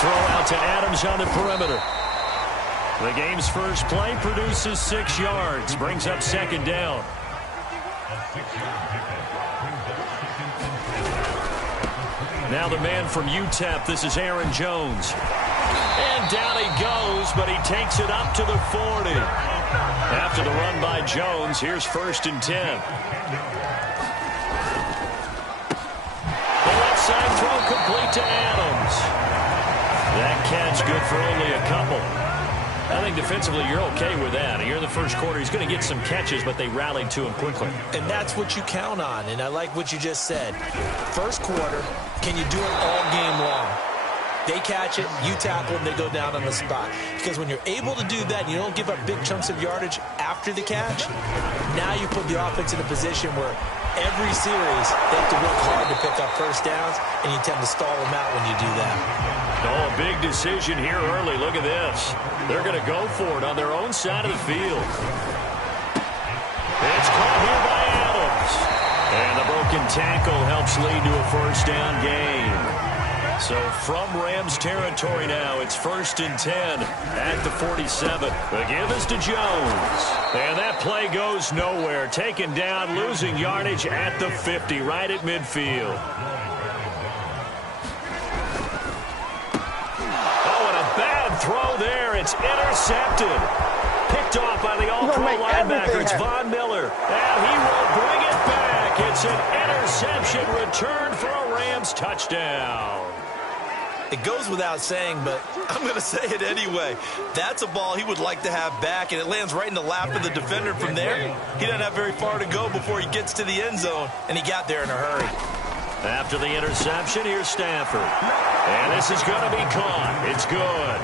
throw out to Adams on the perimeter. The game's first play produces 6 yards. Brings up second down. Now the man from UTEP, this is Aaron Jones. And down he goes, but he takes it up to the 40. After the run by Jones, here's 1st and 10. The left side throw complete to Adams. That catch good for only a couple. I think defensively you're okay with that. Here in the first quarter, he's going to get some catches, but they rallied to him quickly. And that's what you count on, and I like what you just said. First quarter, can you do it all game long? They catch it, you tackle them, they go down on the spot. Because when you're able to do that and you don't give up big chunks of yardage after the catch, now you put the offense in a position where every series they have to work hard to pick up first downs, and you tend to stall them out when you do that. Oh, a big decision here early. Look at this. They're going to go for it on their own side of the field. It's caught here by Adams. And the broken tackle helps lead to a first down gain. So from Rams territory now, it's 1st and 10 at the 47. The give is to Jones. And that play goes nowhere. Taken down, losing yardage at the 50, right at midfield. Oh, and a bad throw there. It's intercepted. Picked off by the All-Pro linebacker. It's Von Miller. And he will bring it back. It's an interception return for a Rams touchdown. It goes without saying, but I'm going to say it anyway. That's a ball he would like to have back, and it lands right in the lap of the defender from there. He doesn't have very far to go before he gets to the end zone, and he got there in a hurry. After the interception, here's Stafford. And this is going to be caught. It's good.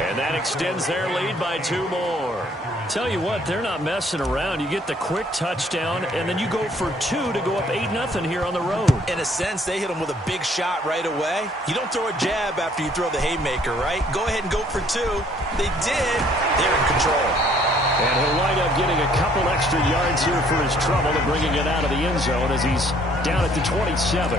And that extends their lead by 2 more. Tell you what, they're not messing around. You get the quick touchdown, and then you go for 2 to go up 8-0 here on the road. In a sense, they hit him with a big shot right away. You don't throw a jab after you throw the haymaker, right? Go ahead and go for 2. They did. They're in control. And he'll wind up getting a couple extra yards here for his trouble and bringing it out of the end zone as he's down at the 27.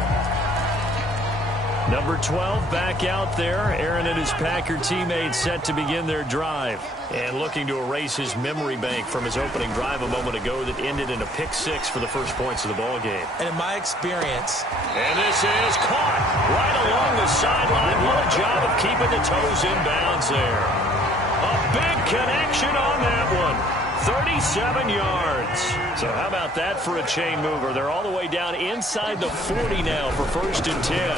Number 12 back out there. Aaron and his Packer teammates set to begin their drive. And looking to erase his memory bank from his opening drive a moment ago that ended in a pick-6 for the first points of the ball game. And in my experience... And this is caught right along the sideline. What a job of keeping the toes in bounds there. A big connection on that one. 37 yards. So how about that for a chain mover? They're all the way down inside the 40 now for 1st and 10.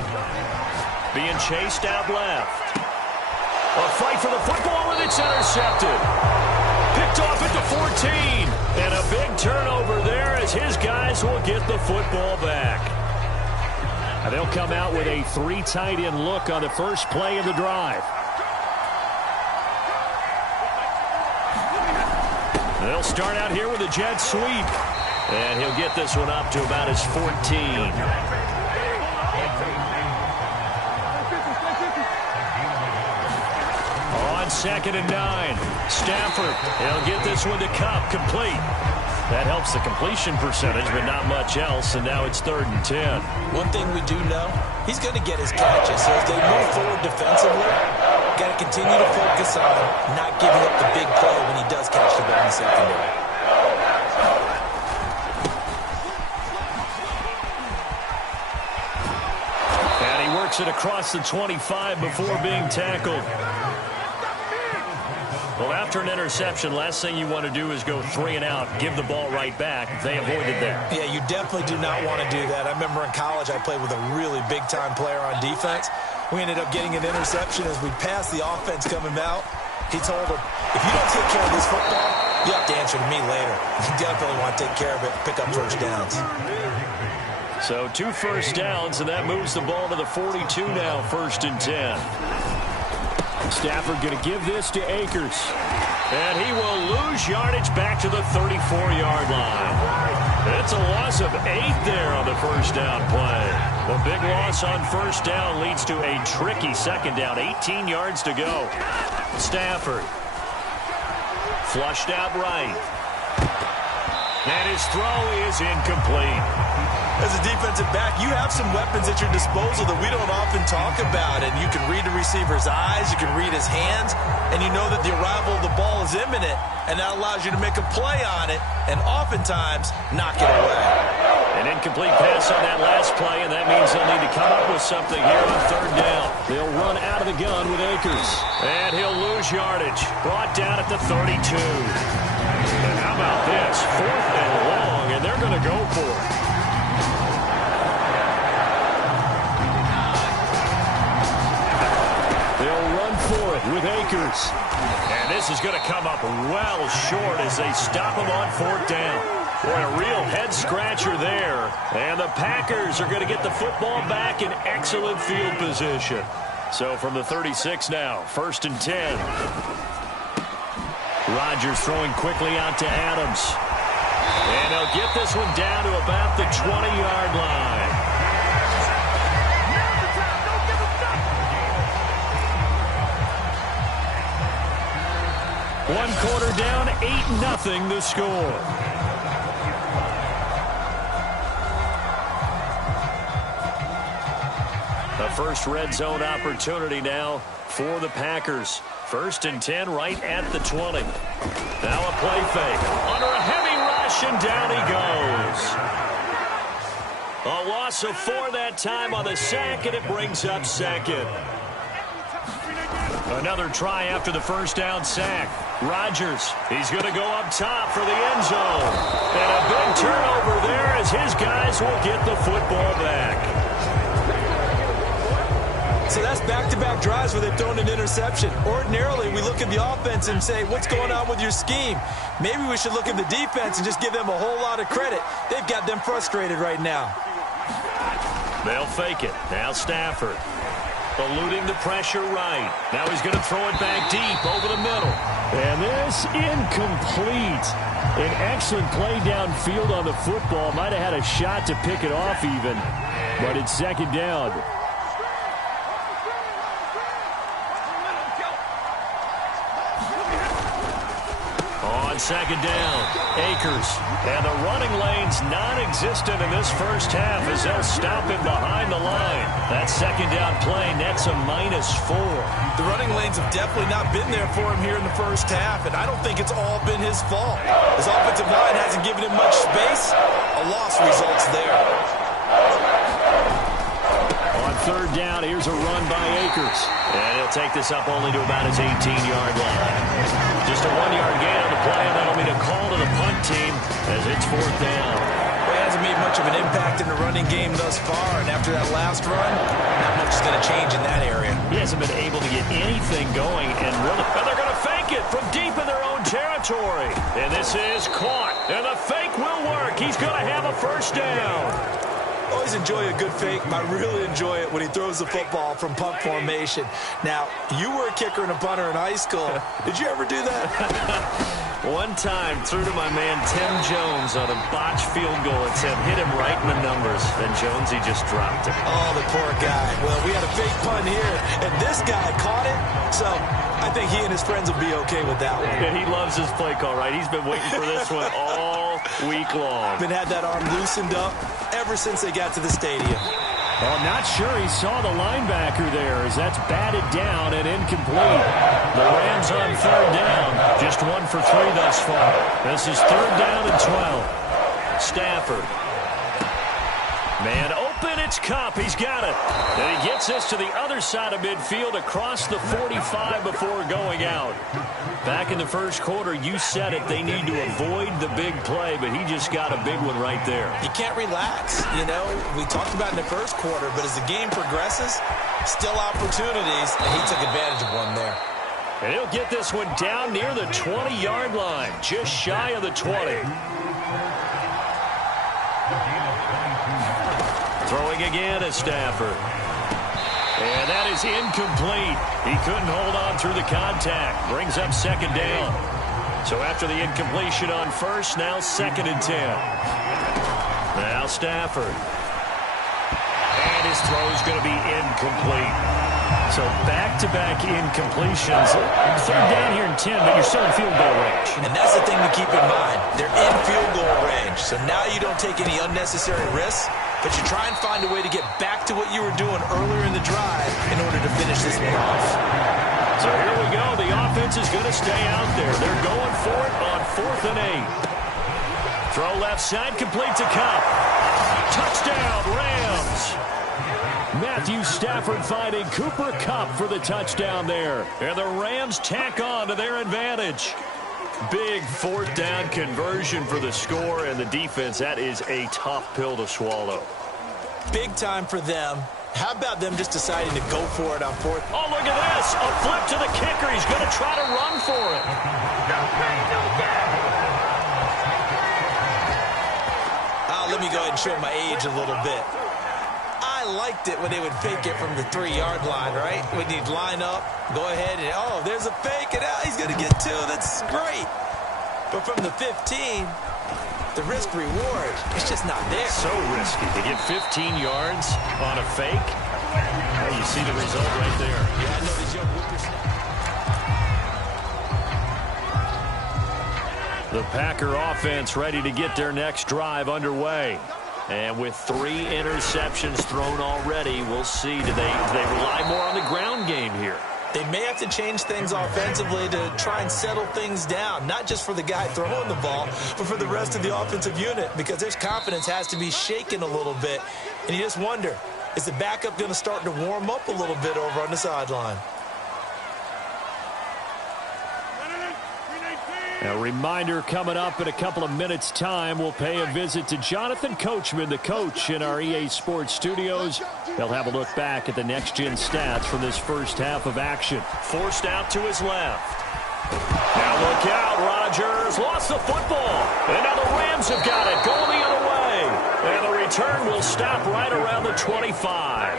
Being chased out left. A fight for the football, and it's intercepted. Picked off at the 14. And a big turnover there as his guys will get the football back. And they'll come out with a 3 tight end look on the first play of the drive. They'll start out here with a jet sweep. And he'll get this one up to about his 14. On 2nd and 9. Stafford, he'll get this one to Cup, complete. That helps the completion percentage, but not much else, and now it's 3rd and 10. One thing we do know, he's going to get his catches. So as they move forward defensively, got to continue to focus on not giving up the big play when he does catch the ball in the secondary. And he works it across the 25 before being tackled. Well, after an interception, last thing you want to do is go 3 and out, give the ball right back. They avoided that. Yeah, you definitely do not want to do that. I remember in college I played with a really big-time player on defense. We ended up getting an interception as we passed the offense coming out. He told him, if you don't take care of this football, you have to answer to me later. You definitely want to take care of it, pick up first downs. So 2 first downs, and that moves the ball to the 42 now, 1st and 10. Stafford going to give this to Akers. And he will lose yardage back to the 34-yard line. It's a loss of 8 there on the first down play. The big loss on first down leads to a tricky second down. 18 yards to go. Stafford. Flushed out right. And his throw is incomplete. As a defensive back, you have some weapons at your disposal that we don't often talk about. And you can read the receiver's eyes, you can read his hands, and you know that the arrival of the ball is imminent, and that allows you to make a play on it and oftentimes knock it away. An incomplete pass on that last play, and that means they'll need to come up with something here on third down. They'll run out of the gun with Akers. And he'll lose yardage. Brought down at the 32. And how about this? 4th and long, and they're going to go for it. They'll run for it with Akers. And this is going to come up well short as they stop him on 4th down. Boy, a real head-scratcher there. And the Packers are going to get the football back in excellent field position. So from the 36 now, 1st and 10. Rodgers throwing quickly out to Adams. And they'll get this one down to about the 20-yard line. One quarter down, 8-0 the score. The first red zone opportunity now for the Packers. 1st and 10 right at the 20. Now a play fake. Under a heavy rush, and down he goes. A loss of 4 that time on the sack, and it brings up 2nd. Another try after the 1st down sack. Rodgers, he's going to go up top for the end zone. And a big turnover there as his guys will get the football back. So that's back-to-back drives where they've thrown an interception. Ordinarily, we look at the offense and say, what's going on with your scheme? Maybe we should look at the defense and just give them a whole lot of credit. They've got them frustrated right now. They'll fake it. Now Stafford. Eluding the pressure right. Now he's going to throw it back deep over the middle. And this incomplete. An excellent play downfield on the football. Might have had a shot to pick it off even. But it's 2nd down. On 2nd down, Akers. And the running lane's non-existent in this first half as they'll stop him behind the line. That 2nd down play nets a -4. The running lanes have definitely not been there for him here in the first half, and I don't think it's all been his fault. His offensive line hasn't given him much space. A loss results there. On 3rd down, here's a run by Akers. And he'll take this up only to about his 18-yard line. Just a 1-yard gain on the play, and that'll mean a call to the punt team as it's 4th down. Well, he hasn't made much of an impact in the running game thus far, and after that last run, not much is going to change in that area. He hasn't been able to get anything going, and they're going to fake it from deep in their own territory. And this is caught, and the fake will work. He's going to have a 1st down. Always enjoy a good fake. I really enjoy it when he throws the football from punt formation. Now, you were a kicker and a punter in high school. Did you ever do that? One time, threw to my man Tim Jones on a botched field goal attempt. Hit him right in the numbers. Then Jonesy just dropped it. Oh, the poor guy. Well, we had a fake punt here, and this guy caught it. So I think he and his friends will be okay with that one. And he loves his play call, right? He's been waiting for this one all week long. Been had that arm loosened up ever since they got to the stadium. Well, I'm not sure he saw the linebacker there as that's batted down and incomplete. The Rams on 3rd down. Just 1 for 3 thus far. This is 3rd down and 12. Stafford. Man open, it's Kupp. He's got it. And he gets this to the other side of midfield across the 45 before going out. Back in the first quarter, you said it, they need to avoid the big play, but he just got a big one right there. You can't relax. You know, we talked about in the first quarter, but as the game progresses, still opportunities, and he took advantage of one there. And he'll get this one down near the 20-yard line, just shy of the 20. Throwing again is Stafford. And that is incomplete. He couldn't hold on through the contact. Brings up 2nd down. So after the incompletion on 1st, now 2nd and 10. Now Stafford. And his throw is going to be incomplete. So back-to-back incompletions. 3rd down here in 10, but you're still in field goal range. And that's the thing to keep in mind. They're in field goal range. So now you don't take any unnecessary risks, but you try and find a way to get back to what you were doing earlier in the drive in order to finish this one off. So here we go. The offense is going to stay out there. They're going for it on 4th and 8. Throw left side, complete to Kupp. Touchdown, Rams. Matthew Stafford finding Cooper Kupp for the touchdown there. And the Rams tack on to their advantage. Big 4th down conversion for the score, and the defense, that is a tough pill to swallow. Big time for them. How about them just deciding to go for it on 4th? Oh, look at this. A flip to the kicker. He's going to try to run for it. Let me go ahead and show my age a little bit. I liked it when they would fake it from the 3-yard line, right? When you'd line up, go ahead and, oh, there's a fake, and he's going to get 2. That's great. But from the 15, the risk-reward, it's just not there. So risky to get 15 yards on a fake. Well, you see the result right there. Yeah, I know these young whippersnappers. The Packer offense ready to get their next drive underway. And with 3 interceptions thrown already, we'll see. Do they rely more on the ground game here? They may have to change things offensively to try and settle things down, not just for the guy throwing the ball, but for the rest of the offensive unit, because their confidence has to be shaken a little bit. And you just wonder, is the backup going to start to warm up a little bit over on the sideline? A reminder coming up in a couple of minutes' time. We'll pay a visit to Jonathan Coachman, the coach in our EA Sports studios. He'll have a look back at the next-gen stats from this first half of action. Forced out to his left. Now look out, Rodgers lost the football. And now the Rams have got it, going the other way. And the return will stop right around the 25.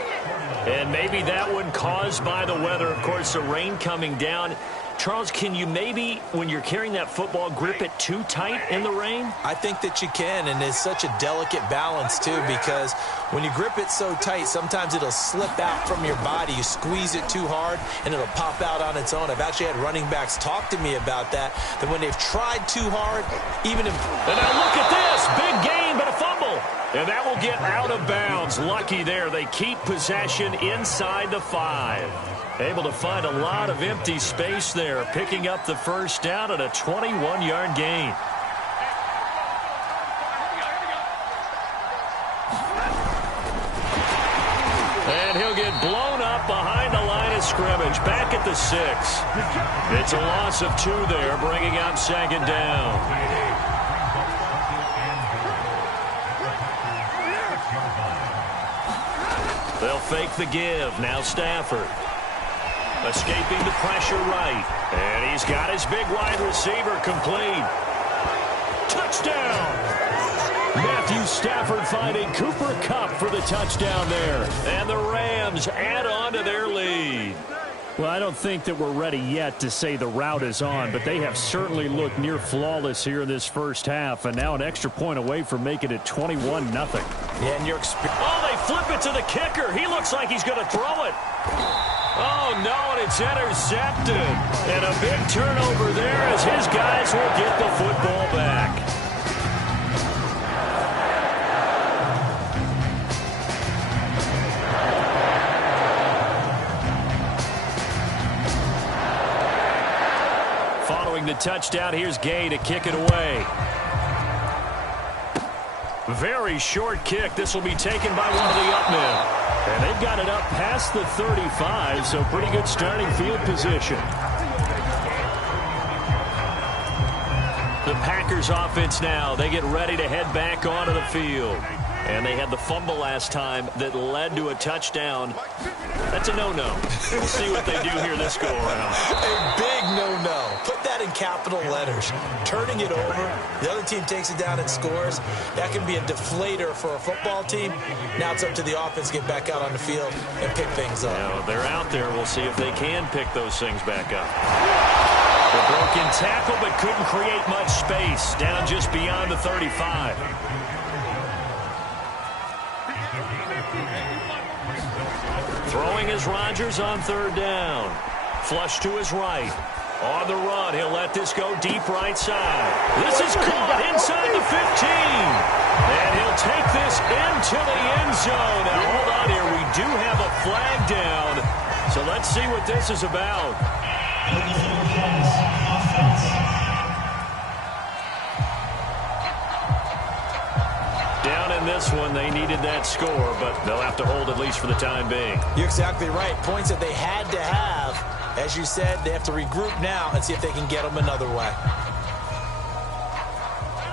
And maybe that one caused by the weather. Of course, the rain coming down. Charles, can you maybe, when you're carrying that football, grip it too tight in the rain? I think that you can, and it's such a delicate balance, too, because when you grip it so tight, sometimes it'll slip out from your body. You squeeze it too hard, and it'll pop out on its own. I've actually had running backs talk to me about that when they've tried too hard, even if... And now look at this. Big gain, but a fumble. And that will get out of bounds. Lucky there. They keep possession inside the 5. Able to find a lot of empty space there, picking up the first down at a 21-yard gain. And he'll get blown up behind the line of scrimmage, back at the 6. It's a loss of 2 there, bringing up 2nd down. They'll fake the give. Now Stafford. Escaping the pressure right. And he's got his big wide receiver complete. Touchdown! Matthew Stafford finding Cooper Kupp for the touchdown there. And the Rams add on to their lead. Well, I don't think that we're ready yet to say the route is on, but they have certainly looked near flawless here in this first half, and now an extra point away from making it 21-0. Yeah, and your experience. Oh, they flip it to the kicker. He looks like he's going to throw it. Oh, no, and it's intercepted. And a big turnover there as his guys will get the football back. Following the touchdown, here's Gay to kick it away. Very short kick. This will be taken by one of the up men. And they've got it up past the 35, so pretty good starting field position. The Packers offense now. They get ready to head back onto the field. And they had the fumble last time that led to a touchdown. That's a no-no. We'll see what they do here this go-around. A big no-no. Put that in capital letters. Turning it over, the other team takes it down and scores. That can be a deflator for a football team. Now it's up to the offense to get back out on the field and pick things up. Now, they're out there. We'll see if they can pick those things back up. The broken tackle, but couldn't create much space. Down just beyond the 35. Throwing is Rodgers on 3rd down. Flush to his right. On the run, he'll let this go deep right side. This is caught inside the 15. see what this is about. Down in this one, they needed that score, but they'll have to hold at least for the time being. You're exactly right. Points that they had to have. As you said, they have to regroup now and see if they can get them another way.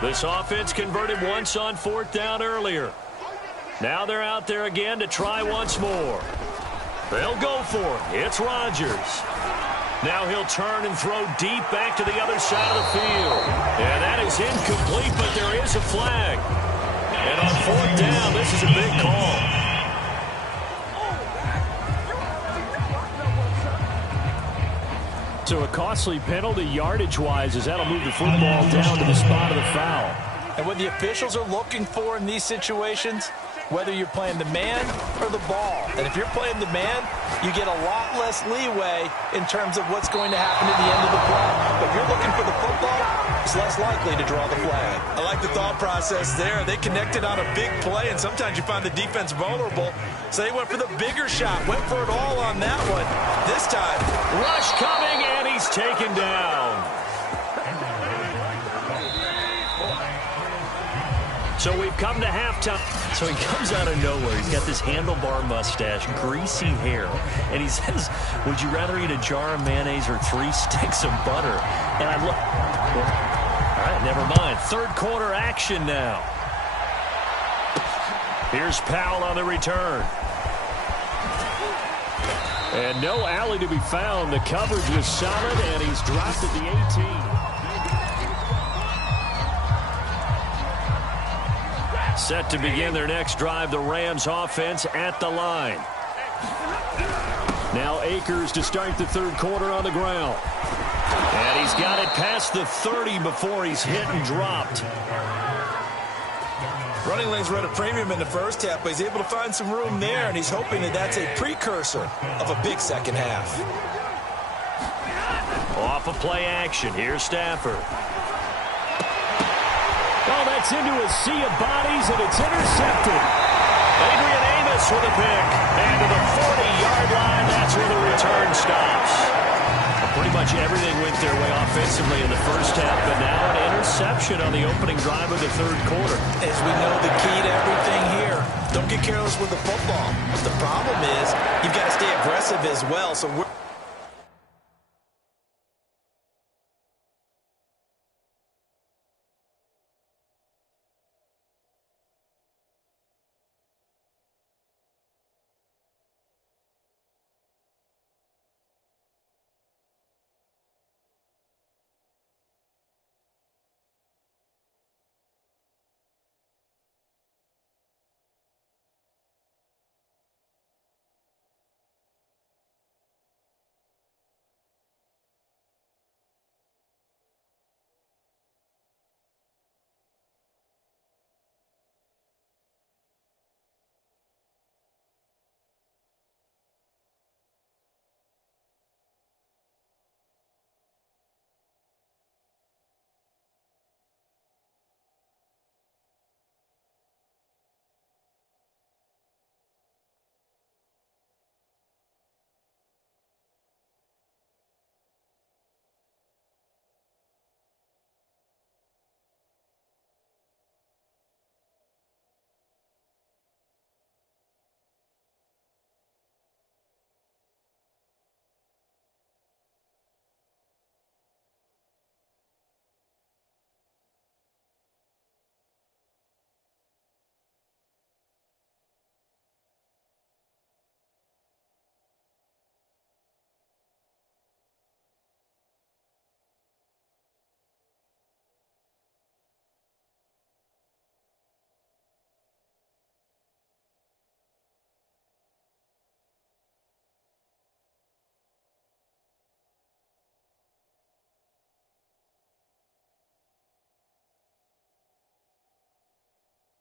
This offense converted once on 4th down earlier. Now they're out there again to try once more. They'll go for it. It's Rodgers. Now he'll turn and throw deep back to the other side of the field. And that is incomplete, but there is a flag. And on 4th down, this is a big call. So a costly penalty yardage-wise as that'll move the football down to the spot of the foul. And what the officials are looking for in these situations, whether you're playing the man or the ball. And if you're playing the man, you get a lot less leeway in terms of what's going to happen at the end of the play. But if you're looking for the football, it's less likely to draw the flag. I like the thought process there. They connected on a big play, and sometimes you find the defense vulnerable. So they went for the bigger shot, went for it all on that one. This time, rush coming, and he's taken down. So we've come to halftime. So he comes out of nowhere. He's got this handlebar mustache, greasy hair, and he says, would you rather eat a jar of mayonnaise or 3 sticks of butter? And I look, all right, never mind. 3rd quarter action now. Here's Powell on the return. And no alley to be found. The coverage was solid, and he's dropped at the 18. Set to begin their next drive, the Rams offense at the line. Now Akers to start the 3rd quarter on the ground. And he's got it past the 30 before he's hit and dropped. running lanes were at a premium in the first half, but he's able to find some room there, and he's hoping that that's a precursor of a big second half. Off of play action, here's Stafford. Oh, that's into a sea of bodies, and it's intercepted. Adrian Amos with a pick. And to the 40-yard line, that's where the return stops. Pretty much everything went their way offensively in the first half, but now an interception on the opening drive of the 3rd quarter. As we know, the key to everything here, don't get careless with the football. The problem is you've got to stay aggressive as well. So we're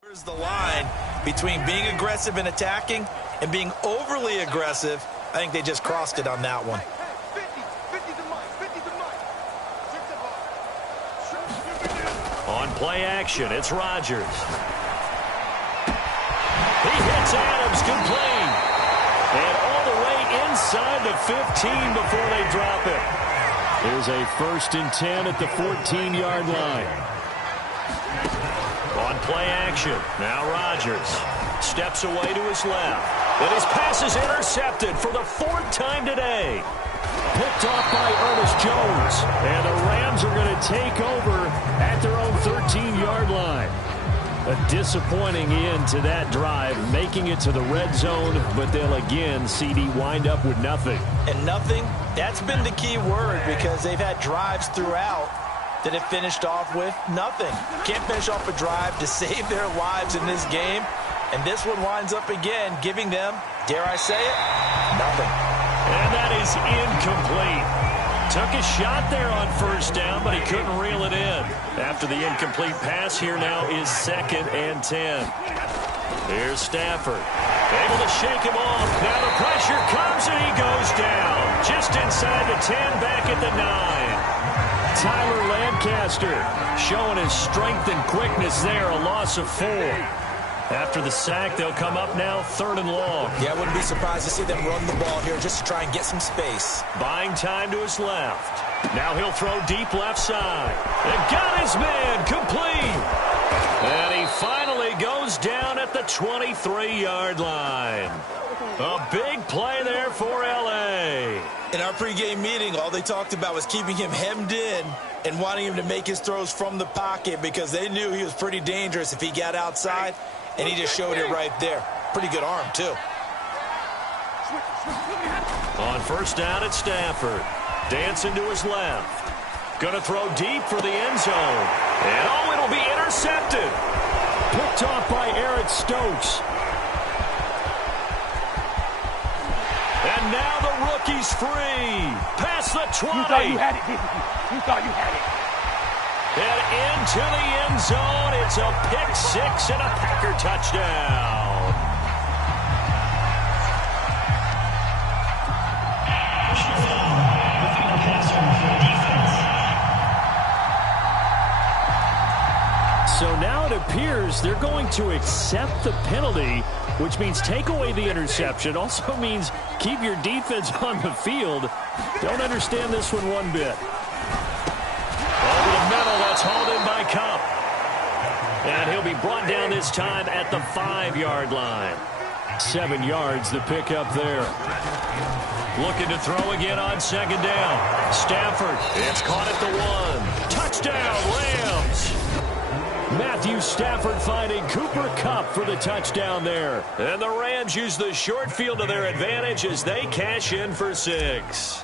Here's the line between being aggressive and attacking and being overly aggressive. I think they just crossed it on that one. On play action, it's Rodgers. He hits Adams, complete. And all the way inside the 15 before they drop it. Here's a 1st and 10 at the 14-yard line. On play action, now Rodgers steps away to his left. And his pass is intercepted for the 4th time today. Picked off by Ernest Jones. And the Rams are going to take over at their own 13-yard line. A disappointing end to that drive, making it to the red zone, but they'll again, CD, wind up with nothing. And nothing, that's been the key word, because they've had drives throughout that have finished off with nothing. Can't finish off a drive to save their lives in this game. And this one winds up again, giving them, dare I say it, nothing. And that is incomplete. Took a shot there on 1st down, but he couldn't reel it in. After the incomplete pass, here now is 2nd and 10. Here's Stafford. Able to shake him off. Now the pressure comes and he goes down. Just inside the 10, back at the 9. Tyler Lancaster showing his strength and quickness there, a loss of 4. After the sack, they'll come up now 3rd and long. Yeah, I wouldn't be surprised to see them run the ball here just to try and get some space. Buying time to his left. Now he'll throw deep left side. And got his man complete. And he finally goes down at the 23-yard line. A big play there for L.A. In our pregame meeting, all they talked about was keeping him hemmed in and wanting him to make his throws from the pocket because they knew he was pretty dangerous if he got outside, and he just showed it right there. Pretty good arm, too. On 1st down, it's Stafford. Dancing to his left. Gonna throw deep for the end zone. And, oh, it'll be intercepted. Picked off by Eric Stokes. And now the rookie's free. Past the 20. You thought you had it, didn't you? You thought you had it. And into the end zone. It's a pick 6 and a Packer touchdown. So now it appears they're going to accept the penalty, which means take away the interception. Also means keep your defense on the field. Don't understand this one bit. Over the middle, that's hauled in by Cup. And he'll be brought down this time at the 5-yard line. 7 yards, the pickup there. Looking to throw again on 2nd down. Stafford, it's caught at the 1. Touchdown, Rams. Matthew Stafford finding Cooper Kupp for the touchdown there. And the Rams use the short field to their advantage as they cash in for 6.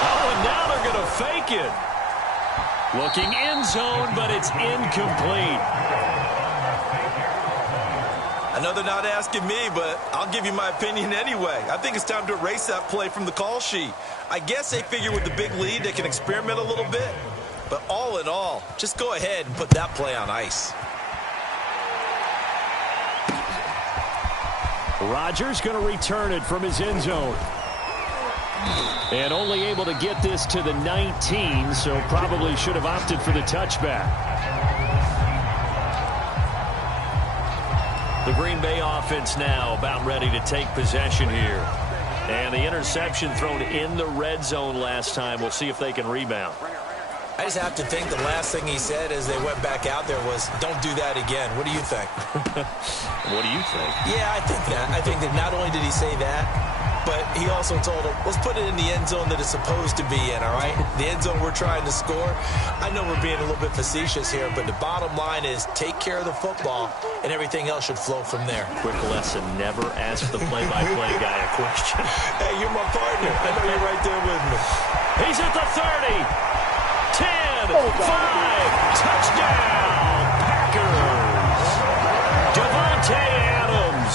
Oh, and now they're going to fake it. Looking end zone, but it's incomplete. I know they're not asking me, but I'll give you my opinion anyway. I think it's time to erase that play from the call sheet. I guess they figure with the big lead they can experiment a little bit. But all in all, just go ahead and put that play on ice. Rodgers going to return it from his end zone. And only able to get this to the 19, so probably should have opted for the touchback. The Green Bay offense now about ready to take possession here. And the interception thrown in the red zone last time. We'll see if they can rebound. I just have to think the last thing he said as they went back out there was, don't do that again. What do you think? What do you think? Yeah, I think that. I think that not only did he say that, but he also told him, let's put it in the end zone that it's supposed to be in, all right? The end zone we're trying to score. I know we're being a little bit facetious here, but the bottom line is take care of the football, and everything else should flow from there. Quick lesson, never ask the play-by-play guy a question. Hey, you're my partner. I know you're right there with me. He's at the 30. 10, 5, touchdown, Packers. Devontae Adams,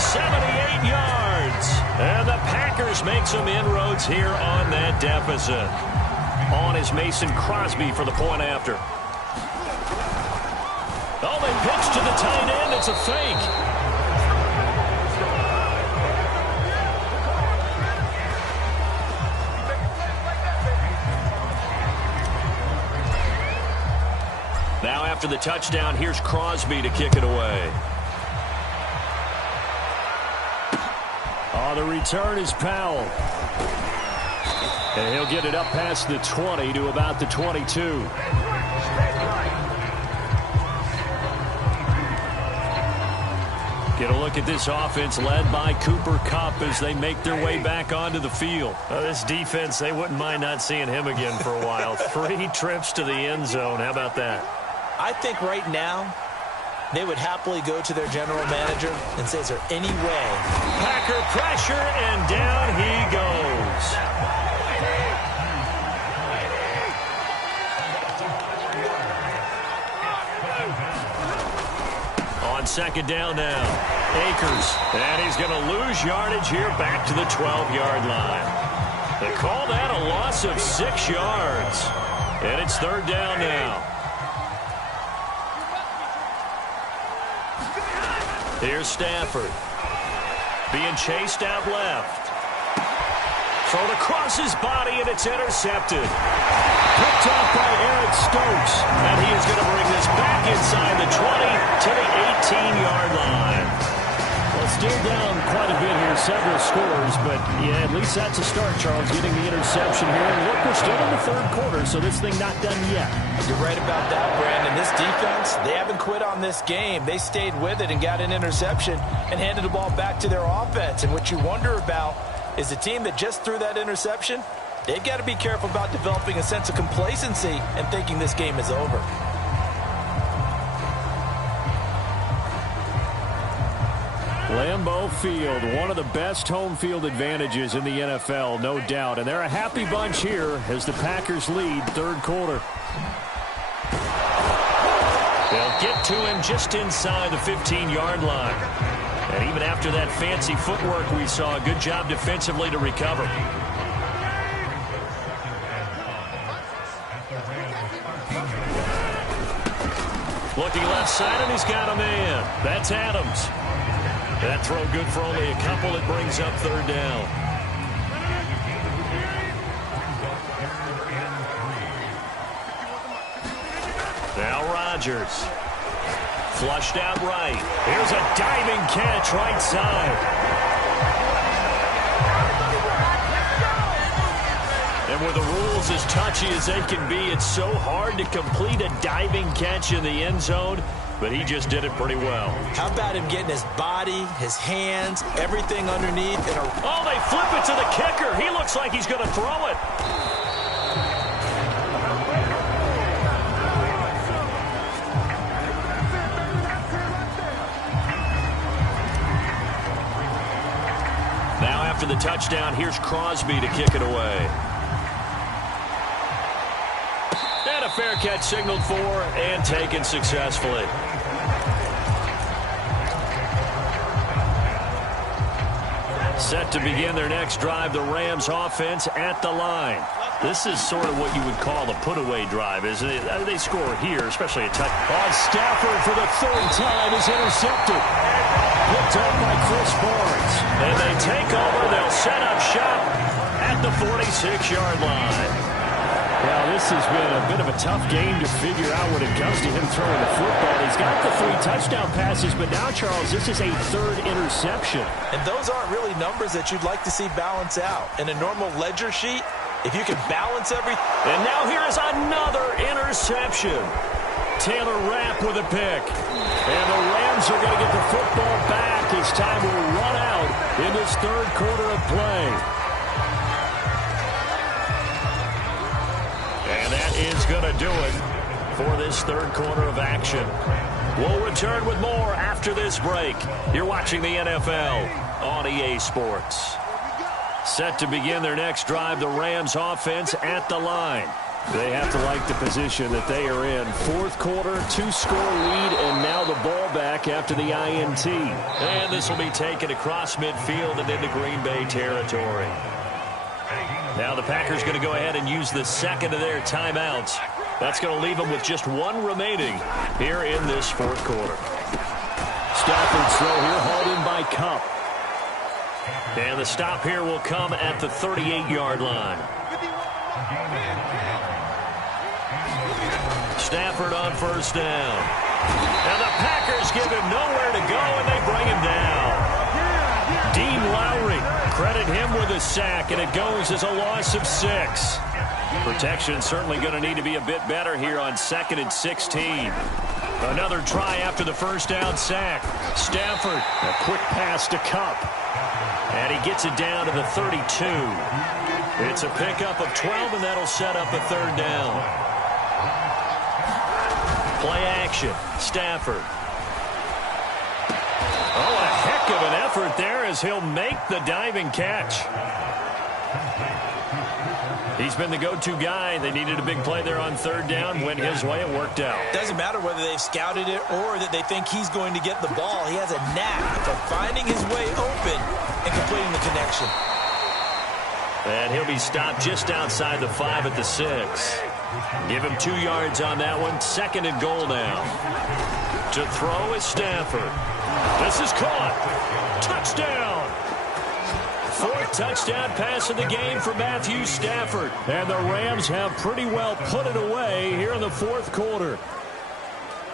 78 yards. And the Packers make some inroads here on that deficit. On is Mason Crosby for the point after. Oh, they pitch to the tight end. It's a fake. Now after the touchdown, here's Crosby to kick it away. Oh, the return is Powell. And he'll get it up past the 20 to about the 22. Get a look at this offense led by Cooper Kupp as they make their way back onto the field. This defense, they wouldn't mind not seeing him again for a while. 3 trips to the end zone. How about that? I think right now they would happily go to their general manager and say, is there any way? Packer pressure, and down he goes. On second down now, Akers, and he's going to lose yardage here back to the 12-yard line. They call that a loss of 6 yards, and it's third down now. Here's Stafford, being chased out left. Thrown across his body, and it's intercepted. Picked off by Eric Stokes. And he is going to bring this back inside the 20 to the 18-yard line. Well, still down quite a bit here, several scores, but yeah, at least that's a start, Charles, getting the interception here. And look, we're still in the third quarter, so this thing not done yet. You're right about that, Brandon. This defense, they haven't quit on this game. They stayed with it and got an interception and handed the ball back to their offense. And what you wonder about is the team that just threw that interception, they've got to be careful about developing a sense of complacency and thinking this game is over. Lambeau Field, one of the best home field advantages in the NFL, no doubt. And they're a happy bunch here as the Packers lead third quarter. They'll get to him just inside the 15-yard line. And even after that fancy footwork we saw, a good job defensively to recover. Looking left side, and he's got a man. That's Adams. That throw good for only a couple. It brings up third down. Now Rodgers. Flushed out right. Here's a diving catch right side. And with the rules as touchy as they can be, it's so hard to complete a diving catch in the end zone, but he just did it pretty well. How about him getting his body, his hands, everything underneath? Oh, they flip it to the kicker. He looks like he's going to throw it. Now after the touchdown, here's Crosby to kick it away. And a fair catch signaled for and taken successfully. Set to begin their next drive, the Rams offense at the line. This is sort of what you would call a put-away drive, isn't it? They score here, especially a touch. On Stafford for the third time is intercepted. Picked up by Chris Barnes. And they take over. They'll set up shop at the 46-yard line. Now, this has been a bit of a tough game to figure out when it comes to him throwing the football. He's got the 3 touchdown passes, but now, Charles, this is a third interception. And those aren't really numbers that you'd like to see balance out. In a normal ledger sheet, if you can balance everything. And now here is another interception. Taylor Rapp with a pick. And the Rams are going to get the football back as time will run out in this third quarter of play. And that is going to do it for this third quarter of action. We'll return with more after this break. You're watching the NFL on EA Sports. Set to begin their next drive, the Rams offense at the line. They have to like the position that they are in. Fourth quarter, 2-score lead, and now the ball back after the INT. And this will be taken across midfield and into Green Bay territory. Now the Packers going to go ahead and use the second of their timeouts. That's going to leave them with just one remaining here in this fourth quarter. Stafford's throw here hauled in by Kupp. And the stop here will come at the 38-yard line. Stafford on first down. And the Packers give him nowhere to go, and they bring him down. Dean Lowry, credit him with a sack, and it goes as a loss of 6. Protection certainly going to need to be a bit better here on 2nd and 16. Another try after the first down sack. Stafford, a quick pass to Kupp. And he gets it down to the 32. It's a pickup of 12, and that'll set up a 3rd down. Play action. Stafford. Oh, a heck of an effort there as he'll make the diving catch. He's been the go-to guy. They needed a big play there on 3rd down. Went his way. It worked out. Doesn't matter whether they've scouted it or that they think he's going to get the ball. He has a knack for finding his way open and completing the connection. And he'll be stopped just outside the 5 at the 6. Give him 2 yards on that one. 2nd and goal now. To throw is Stafford. This is caught. Touchdown. 4th touchdown pass of the game for Matthew Stafford. And the Rams have pretty well put it away here in the 4th quarter.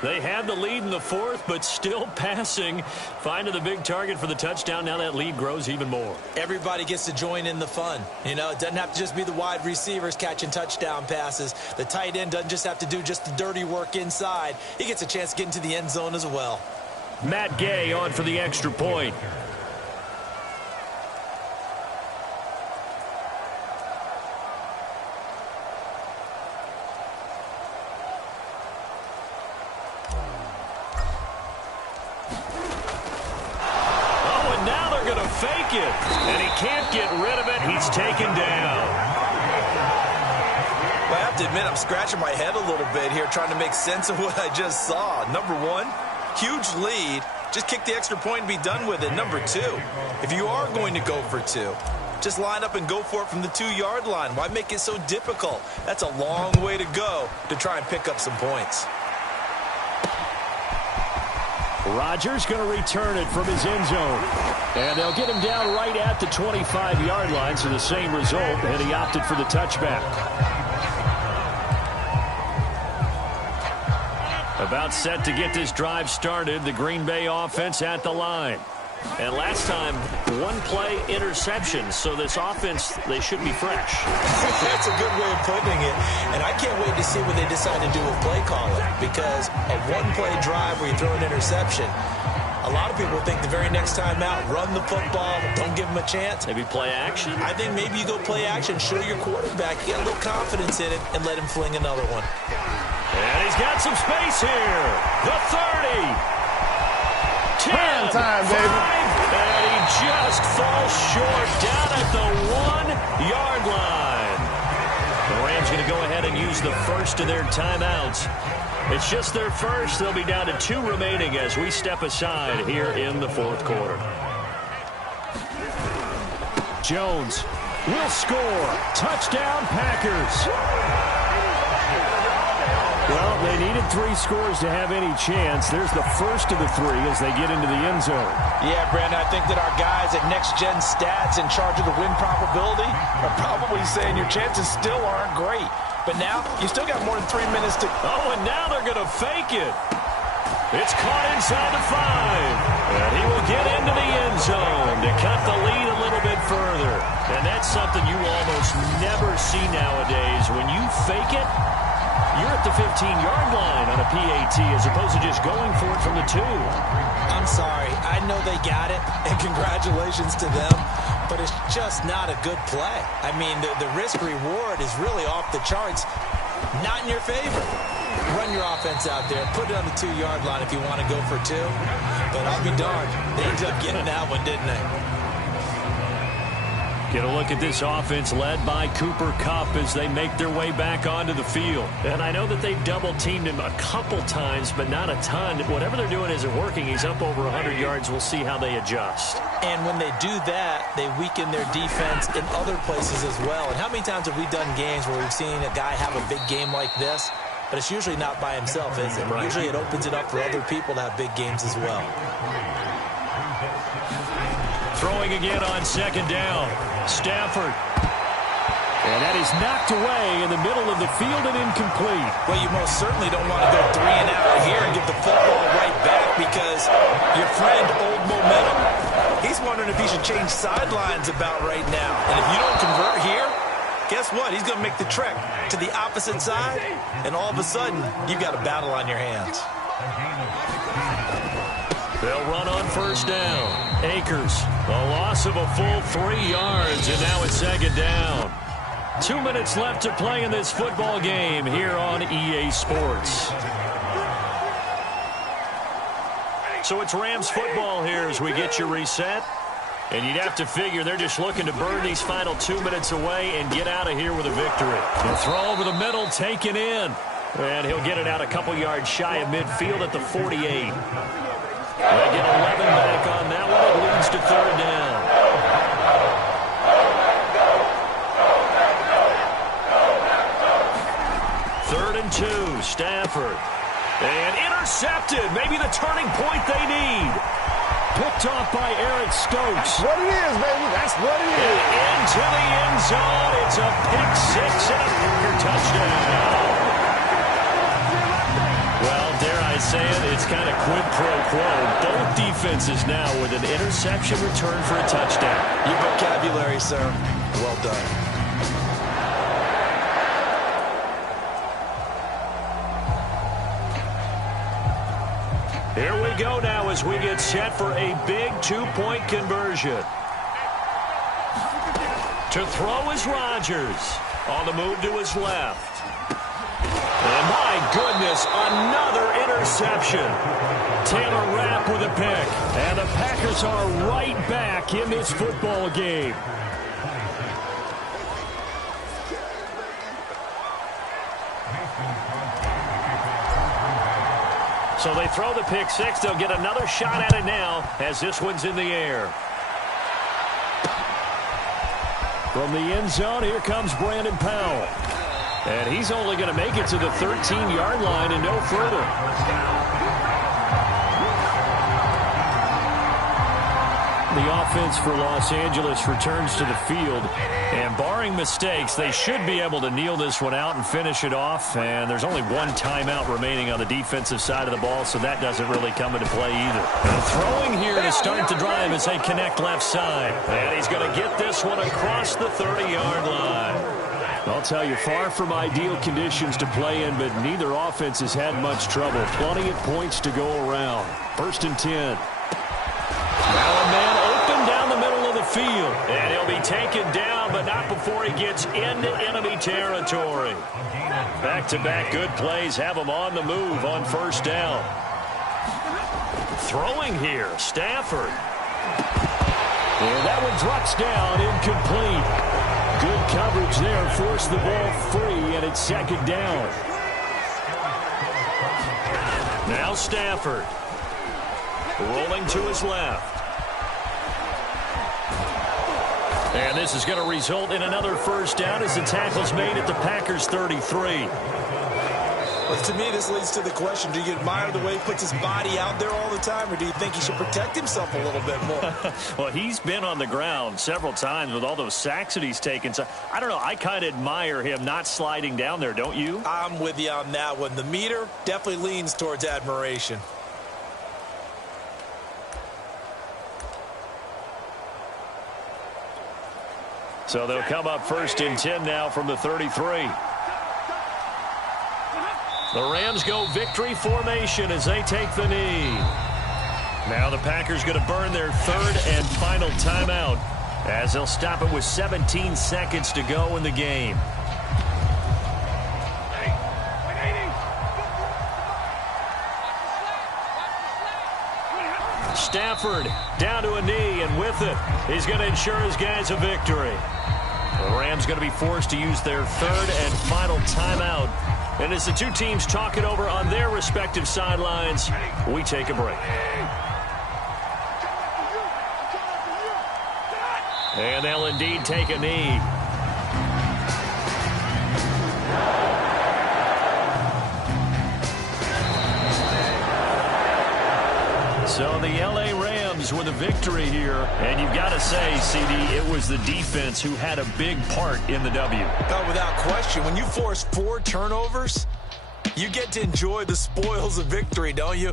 They had the lead in the 4th, but still passing. Finding the big target for the touchdown. Now that lead grows even more. Everybody gets to join in the fun. You know, it doesn't have to just be the wide receivers catching touchdown passes. The tight end doesn't just have to do just the dirty work inside. He gets a chance to get into the end zone as well. Matt Gay on for the extra point. Fake it, and he can't get rid of it. He's taken down. Well, I have to admit, I'm scratching my head a little bit here trying to make sense of what I just saw. Number 1, huge lead. Just kick the extra point and be done with it. Number 2, if you are going to go for 2, just line up and go for it from the 2-yard line. Why make it so difficult? That's a long way to go to try and pick up some points. Rodgers going to return it from his end zone. And they'll get him down right at the 25-yard line, so the same result, and he opted for the touchback. About set to get this drive started, the Green Bay offense at the line. And last time, 1-play interception, so this offense, they should be fresh. That's a good way of putting it. And I can't wait to see what they decide to do with play calling, because a 1-play drive where you throw an interception, a lot of people think the very next time out, run the football, don't give them a chance. Maybe play action? I think maybe you go play action, show your quarterback, get a little confidence in it, and let him fling another one. And he's got some space here. The 30. 10, time, 5, baby. And he just falls short down at the 1-yard line. The Rams going to go ahead and use the first of their timeouts. It's just their first. They'll be down to 2 remaining as we step aside here in the 4th quarter. Jones will score. Touchdown, Packers. Well, they needed 3 scores to have any chance. There's the first of the 3 as they get into the end zone. Yeah, Brandon, I think that our guys at Next Gen Stats in charge of the win probability are probably saying your chances still aren't great. But now, you still got more than 3 minutes to... Oh, and now they're going to fake it. It's caught inside the 5. And he will get into the end zone to cut the lead a little bit further. And that's something you almost never see nowadays. When you fake it, you're at the 15-yard line on a PAT as opposed to just going for it from the 2. I'm sorry. I know they got it, and congratulations to them, but it's just not a good play. I mean, the risk-reward is really off the charts, not in your favor. Run your offense out there. Put it on the 2-yard line if you want to go for 2. But I'll be darned. They ended up getting that one, didn't they? Get a look at this offense led by Cooper Kupp as they make their way back onto the field. And I know that they've double-teamed him a couple times, but not a ton. Whatever they're doing isn't working. He's up over 100 yards. We'll see how they adjust. And when they do that, they weaken their defense in other places as well. And how many times have we done games where we've seen a guy have a big game like this? But it's usually not by himself, is it? Right. Usually it opens it up for other people to have big games as well. Throwing again on 2nd down. Stafford. And that is knocked away in the middle of the field and incomplete. Well, you most certainly don't want to go 3 and out here and give the football right back because your friend, old momentum, He's wondering if he should change sidelines about right now. And if you don't convert here, guess what? He's going to make the trek to the opposite side, and all of a sudden, you've got a battle on your hands. They'll run on first down. Akers, a loss of a full 3 yards, and now it's second down. 2 minutes left to play in this football game here on EA Sports. So it's Rams football here as we get you reset. And you'd have to figure they're just looking to burn these final 2 minutes away and get out of here with a victory. The throw over the middle, taken in. And he'll get it out a couple yards shy of midfield at the 48. They get 11 back on that one. It leads to third down. Third and 2, Stafford. And intercepted. Maybe the turning point they need. Picked off by Eric Stokes. That's what it is, baby. That's what it is. And into the end zone. It's a pick six and a Packer touchdown. Well, dare I say it, it's kind of quid pro quo. Both defenses now with an interception return for a touchdown. Your vocabulary, sir. Well done. Here we go now as we get set for a big 2-point conversion. To throw is Rodgers. On the move to his left. And my goodness, another interception. Taylor Rapp with a pick. And the Packers are right back in this football game. So they throw the pick six. They'll get another shot at it now as this one's in the air. From the end zone, here comes Brandon Powell. And he's only going to make it to the 13-yard line and no further. The offense for Los Angeles returns to the field. And barring mistakes, they should be able to kneel this one out and finish it off. And there's only one timeout remaining on the defensive side of the ball, so that doesn't really come into play either. And throwing here to start the drive as they connect left side. And he's going to get this one across the 30-yard line. I'll tell you, far from ideal conditions to play in, but neither offense has had much trouble. Plenty of points to go around. 1st and 10. Now a man open down the middle of the field. And he'll be taken down, but not before he gets into enemy territory. Back-to-back good plays have him on the move on first down. Throwing here, Stafford. And that one drops down, incomplete. Good coverage there, forced the ball free, and it's second down. Now Stafford. Rolling to his left. And this is going to result in another first down as the tackle's made at the Packers' 33. Well, to me, this leads to the question, do you admire the way he puts his body out there all the time, or do you think he should protect himself a little bit more? Well, he's been on the ground several times with all those sacks that he's taken. So, I don't know, I kind of admire him not sliding down there, don't you? I'm with you on that one. The meter definitely leans towards admiration. So they'll come up 1st and 10 now from the 33. The Rams go victory formation as they take the knee. Now the Packers going to burn their 3rd and final timeout as they'll stop it with 17 seconds to go in the game. Stafford down to a knee, and with it, he's going to ensure his guys a victory. The Rams going to be forced to use their 3rd and final timeout. And as the two teams talk it over on their respective sidelines, we take a break. And they'll indeed take a knee. So the L.A. Rams with a victory here. And you've got to say, CD, it was the defense who had a big part in the W. Oh, without question. When you force 4 turnovers, you get to enjoy the spoils of victory, don't you?